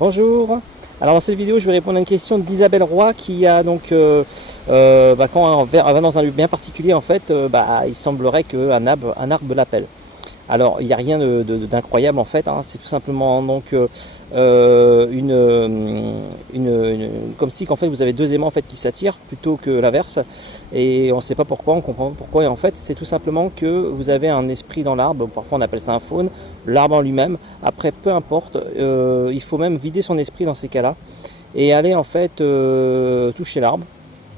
Bonjour. Alors dans cette vidéo, je vais répondre à une question d'Isabelle Roy qui a donc, quand elle va dans un lieu bien particulier, en fait, il semblerait un arbre l'appelle. Alors il n'y a rien d'incroyable en fait, hein, c'est tout simplement donc comme si qu'en fait vous avez deux aimants en fait qui s'attirent plutôt que l'inverse, et on ne sait pas pourquoi, on comprend pas pourquoi, et en fait c'est tout simplement que vous avez un esprit dans l'arbre, parfois on appelle ça un faune, l'arbre en lui-même. Après peu importe, il faut même vider son esprit dans ces cas-là et aller en fait toucher l'arbre,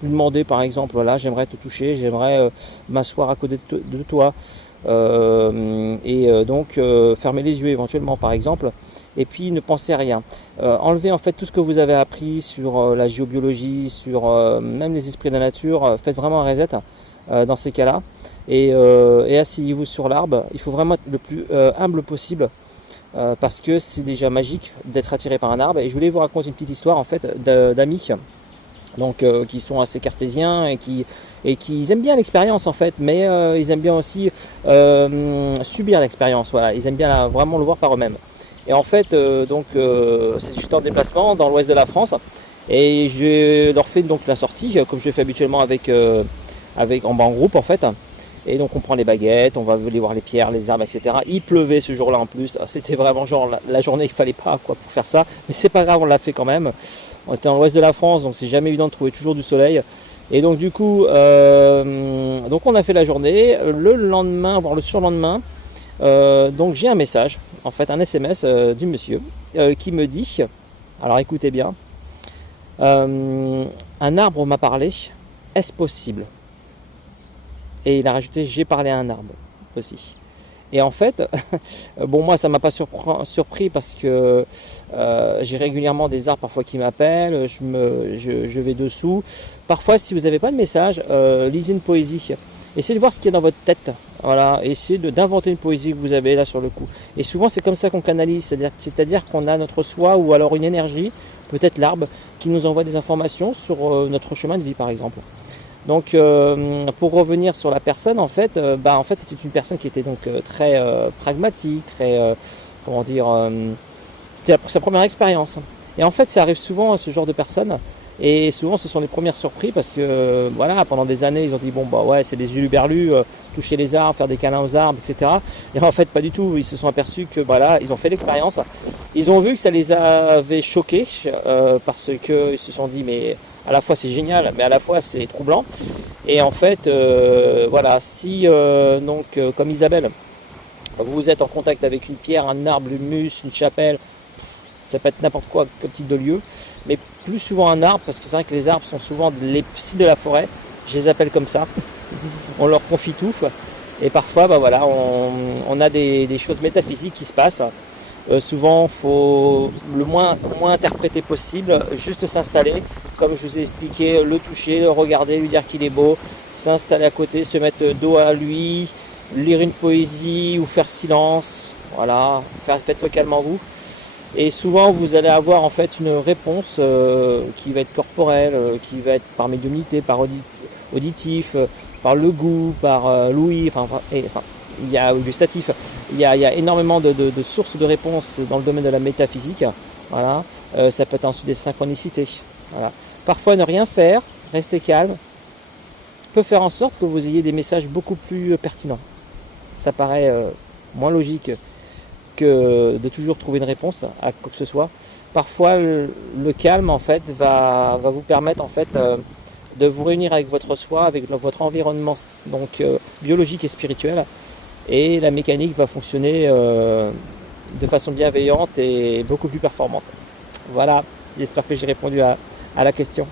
lui demander par exemple, voilà, j'aimerais te toucher, j'aimerais m'asseoir à côté de toi, fermer les yeux éventuellement par exemple, et puis ne pensez à rien. Enlevez en fait tout ce que vous avez appris sur la géobiologie, sur même les esprits de la nature. Faites vraiment un reset dans ces cas-là, et asseyez-vous sur l'arbre. Il faut vraiment être le plus humble possible, parce que c'est déjà magique d'être attiré par un arbre. Et je voulais vous raconter une petite histoire en fait d'amis donc qui sont assez cartésiens et qui aiment bien l'expérience en fait, mais ils aiment bien aussi subir l'expérience. Voilà, ils aiment bien vraiment le voir par eux-mêmes. Et en fait, j'étais en déplacement dans l'ouest de la France et je leur fais donc la sortie comme je le fais habituellement en groupe en fait. Et donc on prend les baguettes, on va aller voir les pierres, les arbres, etc. Il pleuvait ce jour-là en plus. C'était vraiment genre la journée qu'il fallait pas quoi pour faire ça, mais c'est pas grave, on l'a fait quand même. On était dans l'ouest de la France, donc c'est jamais évident de trouver toujours du soleil. Et donc du coup, donc on a fait la journée. Le lendemain, voire le surlendemain, donc j'ai un message, en fait un SMS du monsieur qui me dit, alors écoutez bien, un arbre m'a parlé, est-ce possible? Et il a rajouté, j'ai parlé à un arbre aussi. Et en fait, bon, moi ça m'a pas surpris parce que j'ai régulièrement des arbres parfois qui m'appellent, je vais dessous. Parfois, si vous n'avez pas de message, lisez une poésie. Essayez de voir ce qu'il y a dans votre tête. Voilà, essayez d'inventer une poésie que vous avez là sur le coup. Et souvent, c'est comme ça qu'on canalise, c'est-à-dire qu'on a notre soi ou alors une énergie, peut-être l'arbre, qui nous envoie des informations sur notre chemin de vie, par exemple. Donc, pour revenir sur la personne, en fait, c'était une personne qui était donc très pragmatique, très, comment dire, c'était sa première expérience. Et en fait, ça arrive souvent à ce genre de personnes. Et souvent, ce sont les premières surprises parce que, voilà, pendant des années, ils ont dit bon bah ouais, c'est des huluberlus, toucher les arbres, faire des câlins aux arbres, etc. Et en fait, pas du tout. Ils se sont aperçus que, voilà, ils ont fait l'expérience. Ils ont vu que ça les avait choqués parce que ils se sont dit mais à la fois c'est génial, mais à la fois c'est troublant. Et en fait, voilà, si comme Isabelle, vous êtes en contact avec une pierre, un arbre, une mousse, une chapelle, ça peut être n'importe quoi comme type de lieu, mais plus souvent un arbre, parce que c'est vrai que les arbres sont souvent les psys de la forêt, je les appelle comme ça, on leur confie tout, et parfois on a des choses métaphysiques qui se passent. Souvent, il faut le moins interpréter possible, juste s'installer, comme je vous ai expliqué, le toucher, le regarder, lui dire qu'il est beau, s'installer à côté, se mettre dos à lui, lire une poésie ou faire silence, voilà, faites-le calme en vous. Et souvent, vous allez avoir en fait une réponse qui va être corporelle, qui va être par médiumnité, par auditif, par le goût, par l'ouïe, il y a gustatif. Il y a énormément de sources de réponses dans le domaine de la métaphysique. Voilà. Ça peut être ensuite des synchronicités. Voilà. Parfois, ne rien faire, rester calme, peut faire en sorte que vous ayez des messages beaucoup plus pertinents. Ça paraît moins logique que de toujours trouver une réponse à quoi que ce soit. Parfois, le calme en fait va vous permettre en fait de vous réunir avec votre soi, avec votre environnement donc biologique et spirituel, et la mécanique va fonctionner de façon bienveillante et beaucoup plus performante. Voilà, j'espère que j'ai répondu à la question.